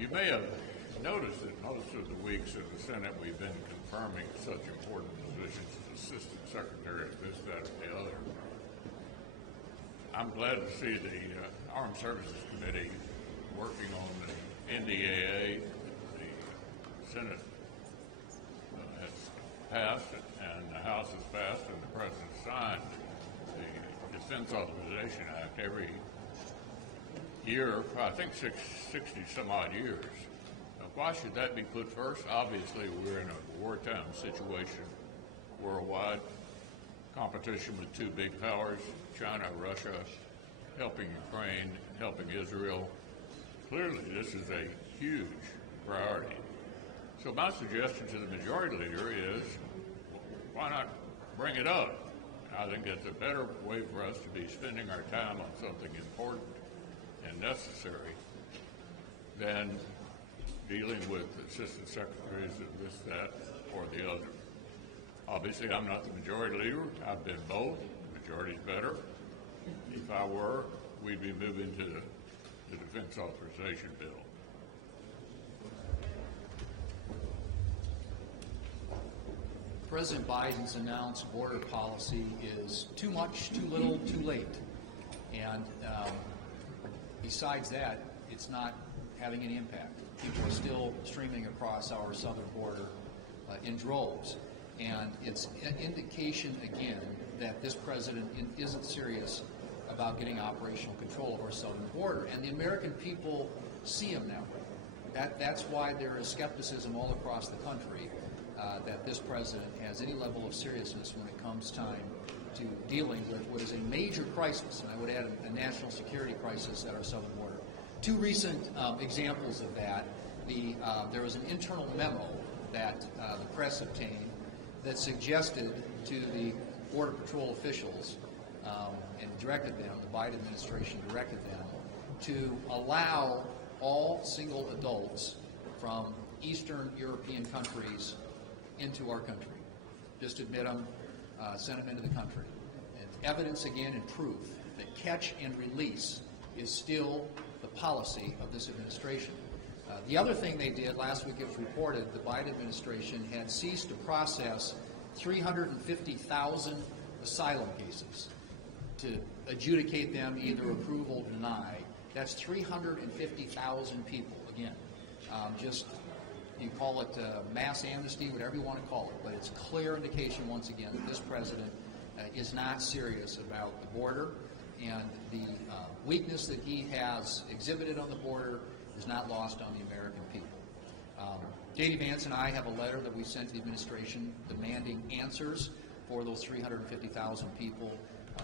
You may have noticed that most of the weeks in the Senate we've been confirming such important positions as Assistant Secretary of this, that, and the other. I'm glad to see the Armed Services Committee working on the NDAA. The Senate has passed it, and the House has passed, and the President signed the Defense Authorization Act every year, I think 60 some odd years. Now, why should that be put first? Obviously, we're in a wartime situation worldwide, competition with two big powers, China, Russia, helping Ukraine, helping Israel. Clearly, this is a huge priority. So my suggestion to the majority leader is, why not bring it up? I think that's a better way for us to be spending our time on something important and necessary than dealing with assistant secretaries of this, that, or the other. Obviously, I'm not the majority leader. I've been both. The majority's better. If I were, we'd be moving to the defense authorization bill. President Biden's announced border policy is too much, too little, too late. And besides that, it's not having any impact. People are still streaming across our southern border in droves. And it's an indication, again, that this president isn't serious about getting operational control of our southern border. And the American people see him that way. That's why there is skepticism all across the country that this president has any level of seriousness when it comes time to dealing with what is a major crisis, and I would add a national security crisis at our southern border. Two recent examples of that. There was an internal memo that the press obtained that suggested to the Border Patrol officials and directed them, the Biden administration directed them, to allow all single adults from Eastern European countries into our country. Just admit them, send them into the country. And evidence again and proof that catch and release is still the policy of this administration. The other thing they did, last week it was reported, the Biden administration had ceased to process 350,000 asylum cases to adjudicate them either approve or deny. That's 350,000 people, again. Just, you call it mass amnesty, whatever you want to call it, but it's clear indication, once again, that this president is not serious about the border, and the weakness that he has exhibited on the border is not lost on the American people. J.D. Vance and I have a letter that we sent to the administration demanding answers for those 350,000 people,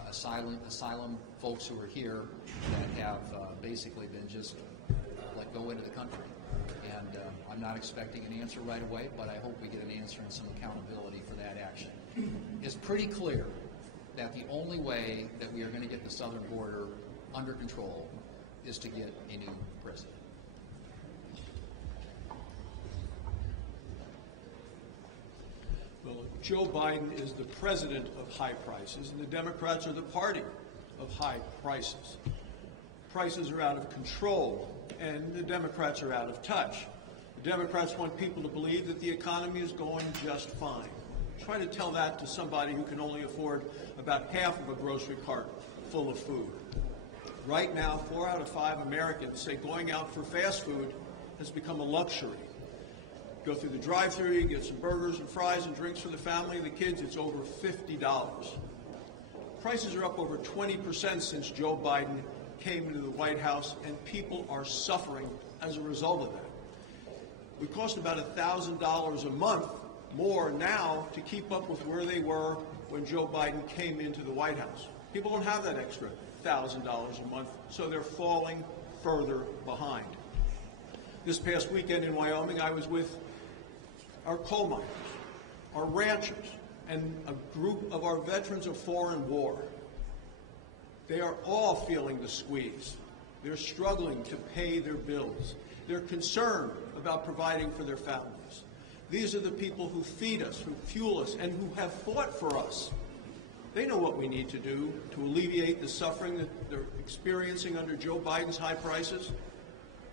asylum folks who are here that have basically been just let go into the country. And I'm not expecting an answer right away, but I hope we get an answer and some accountability for that action. It's pretty clear that the only way that we are going to get the southern border under control is to get a new president. Well, Joe Biden is the president of high prices, and the Democrats are the party of high prices. Prices are out of control, and the Democrats are out of touch. The Democrats want people to believe that the economy is going just fine. Try to tell that to somebody who can only afford about half of a grocery cart full of food. Right now, 4 out of 5 Americans say going out for fast food has become a luxury. Go through the drive-thru, you get some burgers and fries and drinks for the family and the kids, it's over $50. Prices are up over 20% since Joe Biden came into the White House, and people are suffering as a result of that. We cost about $1,000 a month more now to keep up with where they were when Joe Biden came into the White House. People don't have that extra $1,000 a month, so they're falling further behind. This past weekend in Wyoming, I was with our coal miners, our ranchers, and a group of our veterans of foreign war. They are all feeling the squeeze. They're struggling to pay their bills. They're concerned about providing for their families. These are the people who feed us, who fuel us, and who have fought for us. They know what we need to do to alleviate the suffering that they're experiencing under Joe Biden's high prices.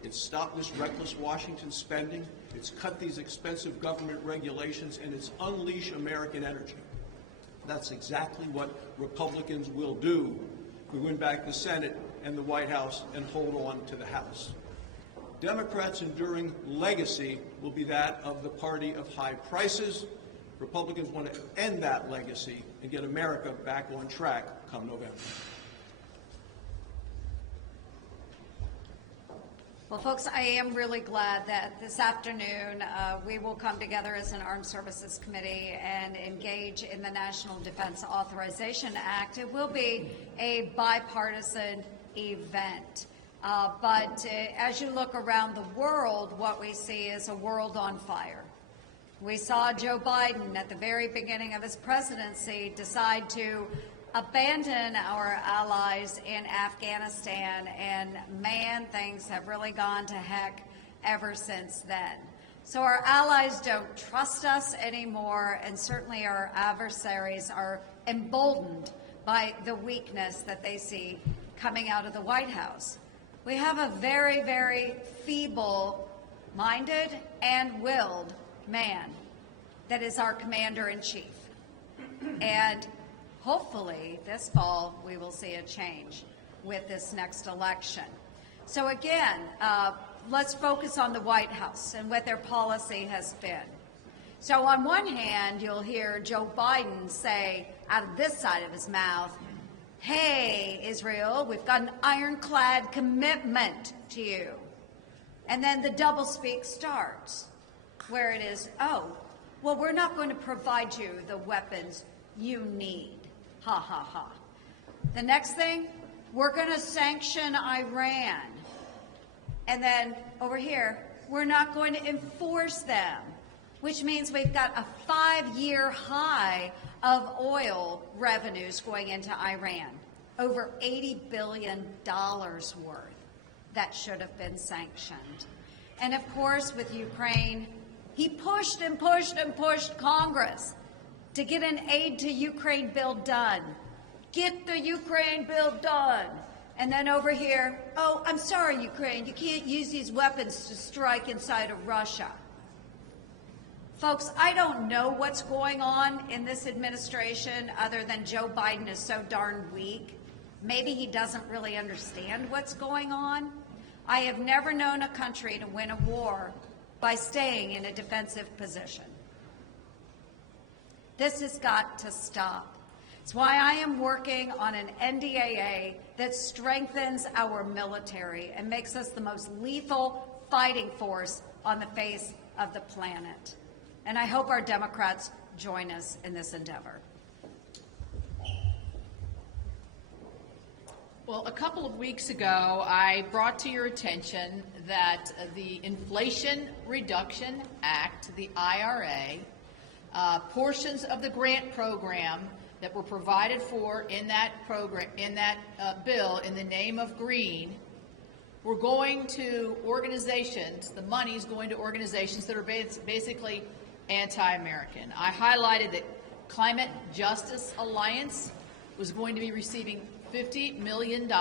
It's stopped this reckless Washington spending. It's cut these expensive government regulations, and it's unleash American energy. That's exactly what Republicans will do if we win back the Senate and the White House and hold on to the House. Democrats' enduring legacy will be that of the party of high prices. Republicans want to end that legacy and get America back on track come November. Well, folks, I am really glad that this afternoon we will come together as an Armed Services Committee and engage in the National Defense Authorization Act. It will be a bipartisan event. But as you look around the world, what we see is a world on fire. We saw Joe Biden at the very beginning of his presidency decide to abandon our allies in Afghanistan, and man, things have really gone to heck ever since then. So our allies don't trust us anymore, and certainly our adversaries are emboldened by the weakness that they see coming out of the White House. We have a very, very feeble-minded and willed man that is our commander-in-chief. And hopefully this fall we will see a change with this next election. So again, let's focus on the White House and what their policy has been. So on one hand, you'll hear Joe Biden say out of this side of his mouth, "Hey, Israel, we've got an ironclad commitment to you." And then the doublespeak starts, where it is, "Oh, well, we're not going to provide you the weapons you need." Ha, ha, ha. The next thing, we're going to sanction Iran. And then over here, we're not going to enforce them, which means we've got a 5-year high of oil revenues going into Iran, over $80 billion worth that should have been sanctioned. And of course, with Ukraine, he pushed and pushed and pushed Congress to get an aid to Ukraine bill done. Get the Ukraine bill done. And then over here, "Oh, I'm sorry, Ukraine, you can't use these weapons to strike inside of Russia." Folks, I don't know what's going on in this administration other than Joe Biden is so darn weak. Maybe he doesn't really understand what's going on. I have never known a country to win a war by staying in a defensive position. This has got to stop. It's why I am working on an NDAA that strengthens our military and makes us the most lethal fighting force on the face of the planet. And I hope our Democrats join us in this endeavor. Well, a couple of weeks ago, I brought to your attention that the Inflation Reduction Act, the IRA, portions of the grant program that were provided for in that program, bill, in the name of green, were going to organizations. The money's going to organizations that are basically anti-American. I highlighted that Climate Justice Alliance was going to be receiving $50 million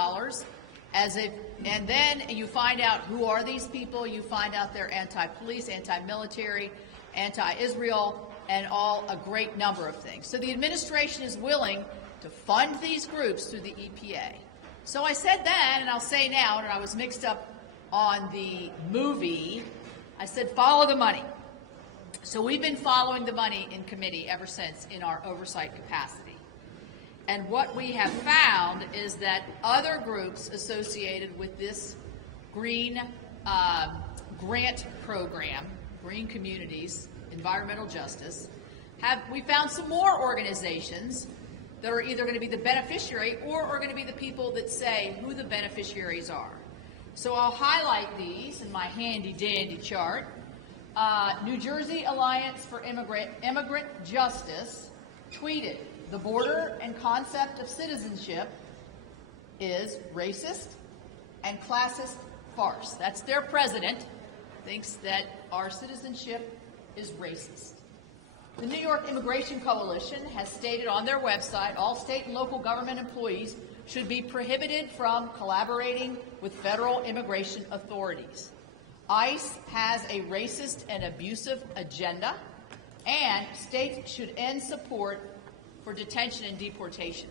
and then you find out who are these people. You find out they're anti-police, anti-military, anti-Israel, and a great number of things. So the administration is willing to fund these groups through the EPA. So I said then, and I'll say now, and I was mixed up on the movie, I said follow the money. So we've been following the money in committee ever since in our oversight capacity. And what we have found is that other groups associated with this green grant program, Green Communities, Environmental Justice, we found some more organizations that are either going to be the beneficiary or are going to be the people that say who the beneficiaries are. So I'll highlight these in my handy-dandy chart. New Jersey Alliance for Immigrant Justice tweeted, "The border and concept of citizenship is racist and classist farce." That's their president, thinks that our citizenship is racist. The New York Immigration Coalition has stated on their website, all state and local government employees should be prohibited from collaborating with federal immigration authorities. ICE has a racist and abusive agenda, and states should end support for detention and deportation.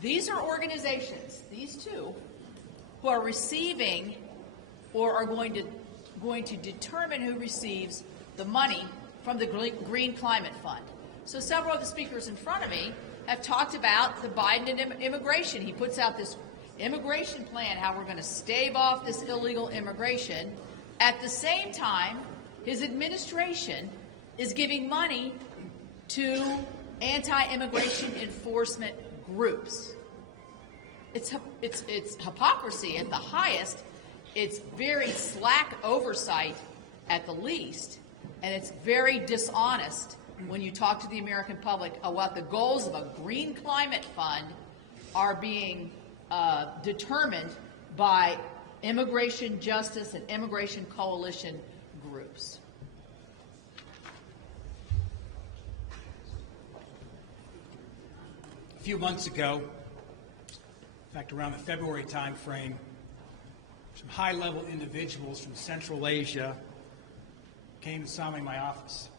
These are organizations, these two, who are receiving or are going to determine who receives the money from the Green Climate Fund. So several of the speakers in front of me have talked about the Biden and immigration. He puts out this immigration plan, how we're going to stave off this illegal immigration. At the same time, his administration is giving money to anti-immigration enforcement groups. It's hypocrisy at the highest. It's very slack oversight at the least, and it's very dishonest when you talk to the American public about the goals of a green climate fund are being determined by immigration justice and immigration coalition groups. A few months ago, in fact around the February timeframe, some high-level individuals from Central Asia came and saw me in my office.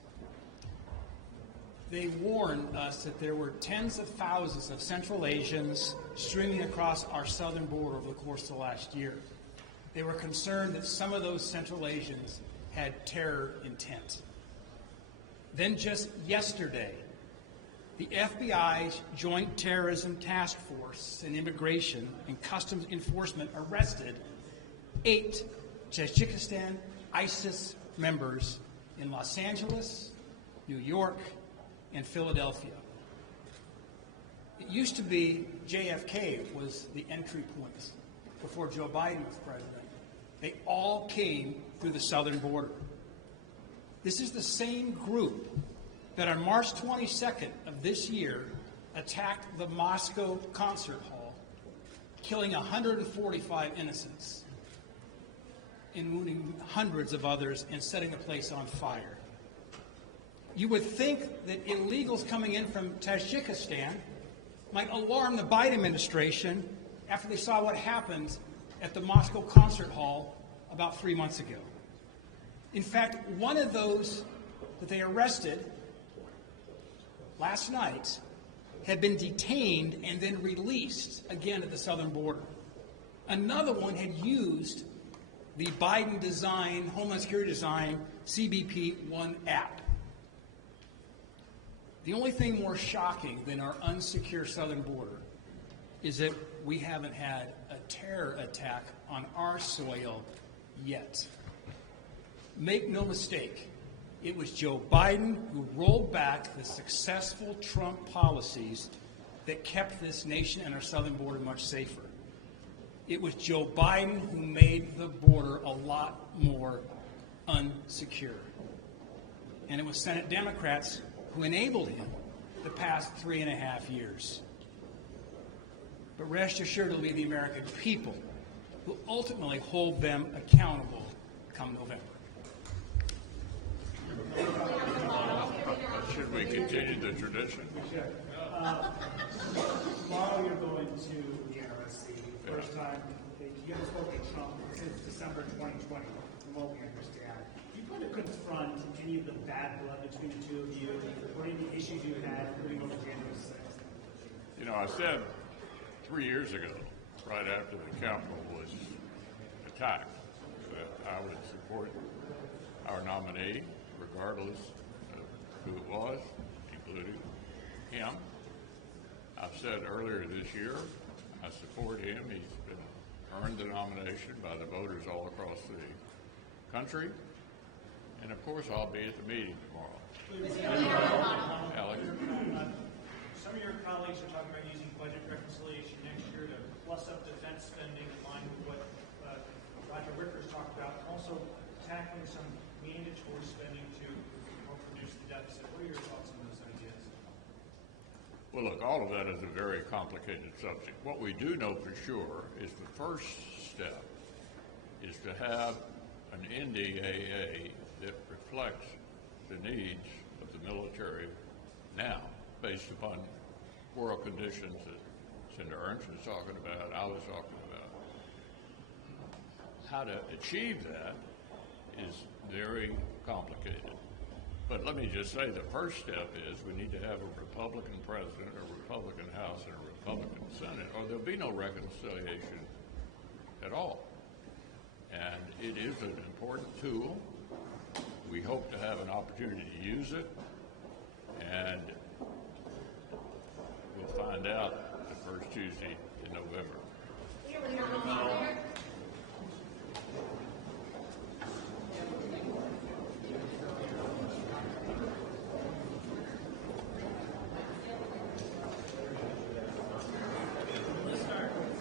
They warned us that there were tens of thousands of Central Asians streaming across our southern border over the course of the last year. They were concerned that some of those Central Asians had terror intent. Then just yesterday, the FBI's Joint Terrorism Task Force and Immigration and Customs Enforcement arrested 8 Tajikistan ISIS members in Los Angeles, New York, and Philadelphia. It used to be JFK was the entry point before Joe Biden was president. They all came through the southern border. This is the same group that on March 22nd of this year attacked the Moscow concert hall, killing 145 innocents and wounding hundreds of others and setting the place on fire. You would think that illegals coming in from Tajikistan might alarm the Biden administration after they saw what happened at the Moscow concert hall about 3 months ago. In fact, one of those that they arrested last night had been detained and then released again at the southern border. Another one had used the Biden design, Homeland Security design, CBP-1 app. The only thing more shocking than our unsecure southern border is that we haven't had a terror attack on our soil yet. Make no mistake, it was Joe Biden who rolled back the successful Trump policies that kept this nation and our southern border much safer. It was Joe Biden who made the border a lot more unsecure. And it was Senate Democrats who enabled him the past 3.5 years. But rest assured, it'll be the American people who ultimately hold them accountable come November. Should we continue the tradition? Tomorrow you're going to the NRSC. First time you haven't spoken to Trump since December 2020, from what we understand. Do you want to confront any of the bad blood between the two of you, or any of the issues you had, including over January 6th? You know, I said 3 years ago, right after the Capitol was attacked, that I would support our nominee, regardless of who it was, including him. I've said earlier this year, I support him. He's earned the nomination by the voters all across the country. And of course, I'll be at the meeting tomorrow. Alex? Some of your colleagues are talking about using budget reconciliation next year to plus up defense spending in line with what Roger Wicker's talked about, also tackling some mandatory spending to help reduce the deficit. What are your thoughts on those ideas? Well, look, all of that is a very complicated subject. What we do know for sure is the first step is to have an NDAA that reflects the needs of the military now, based upon world conditions that Senator Ernst was talking about, I was talking about. How to achieve that is very complicated. But let me just say, the first step is we need to have a Republican president, a Republican House, and a Republican Senate, or there'll be no reconciliation at all. And it is an important tool. We hope to have an opportunity to use it, and we'll find out the first Tuesday in November.